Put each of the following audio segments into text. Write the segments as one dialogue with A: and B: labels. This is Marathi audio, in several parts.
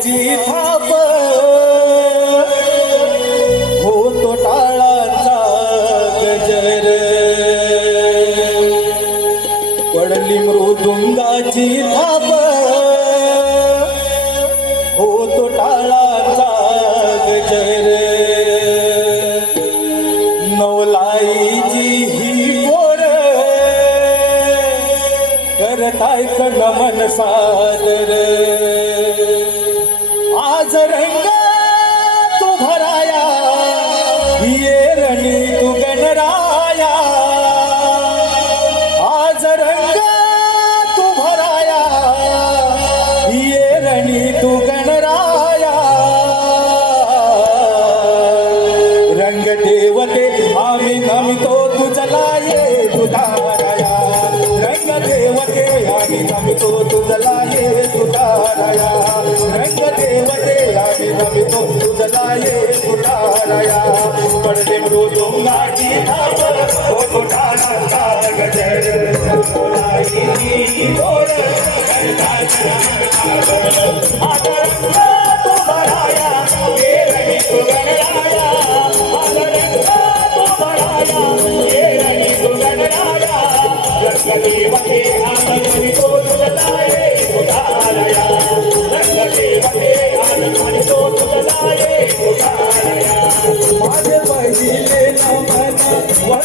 A: नवलाईची थाप. होतो टाळाचा गजर. पडली मृदुंगाची थाप. होतो टाळाचा गजर. नवलाईची ही पोर. करताय नमन सादर. आज रंग तू भराया ये रणी तू गणराया। आज रंग तू भराया ये रणी तू गणराया। रंग देवते आम्ही नमितो तुझला ये तुझाराया रंग देवते आम्ही नमितो तुझला ये आम्ही नमितो तुझला ये तुझाराया पडले मृदुंगाची थाप हो तुझा गजर बोलाई भराया तू गणराया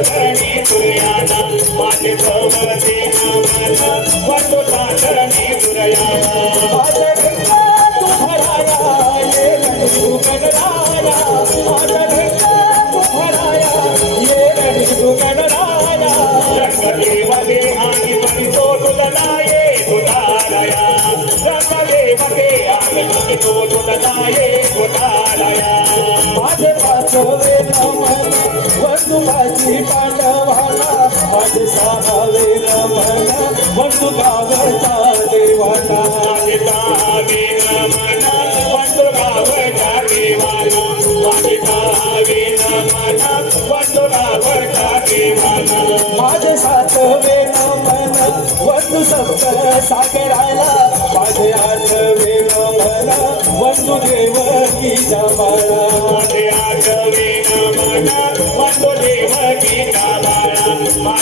A: वस्तू चाचणी सूर्याला माझे चौथे नमन वस्तू चाचणी सूर्याला माझे रंग तू भराया माझी पांडवाला माझे सहावे नमन वस्तू गावचा देवाला सहावे नमन वस्तू गावचा देवाला माझे सहावे नमन वस्तू गावचा देवाला. माझे सातवे नमन वस्तू सप्त सागराला माझे आठवे नमन वस्तू देवकी जमाला.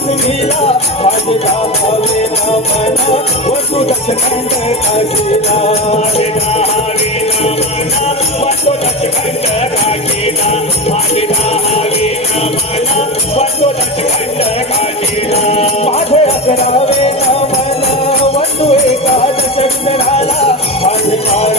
A: नवखंड पृथ्वीला माझे दहावे नमन वस्तू दशखंड काशीला माझे दहावे नमन वस्तू दशखंड काशीला माझे दहावे नमन दशखंड काशीला माझे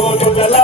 B: Lord of the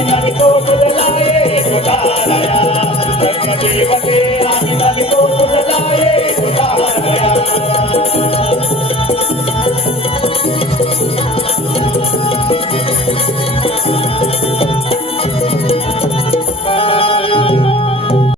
B: आणि नवी तो फुललाय फुलालया